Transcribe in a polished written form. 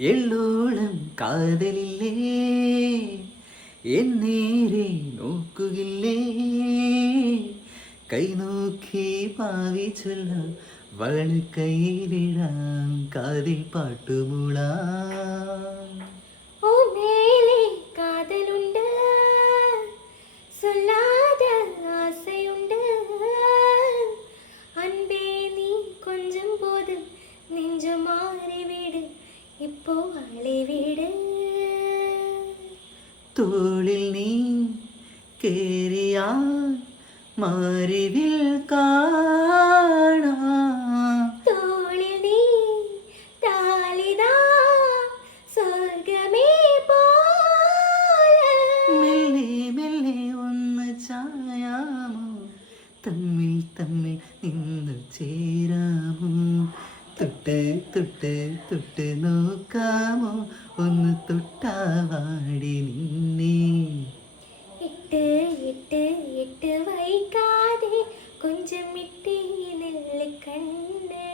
എള്ളോളം കാതലില്ലേ എന്നേരെ നോക്കുകില്ലേ കൈനോക്കി പാവി ചൊല്ലാം വള് കൈയിലിടാം കാതിൽ പാട്ടുമുളാം ഓ മേലെ കാതലുണ്ട് சொல்லாத ஆசையுண்டு அன்பே நீ கொஞ்சம் போது நெஞ்சு மாறிவிடு இப்போ அழைவிடு തോളിൽ നീ കേറിയാൽ മാറിവിൽ കാണാം தோளில் நீ தாளிதா സ്വർഗമേ പോലെ മെല്ലെ മെല്ലെ ഒന്ന് ചായാമോ തമ്മിൽ തമ്മിൽ നിന്ന് ചേരാമോ തൊട്ട് തൊട്ട് തൊട്ട് നോക്കാമോ ഒന്ന് തൊട്ടാവാടി നിന്നെ ഇട്ട് ഇട്ട് ഇട്ട് വൈകാതെ கொஞ்சம் ഇട്ടേ നെല്ല് കണ്ണേ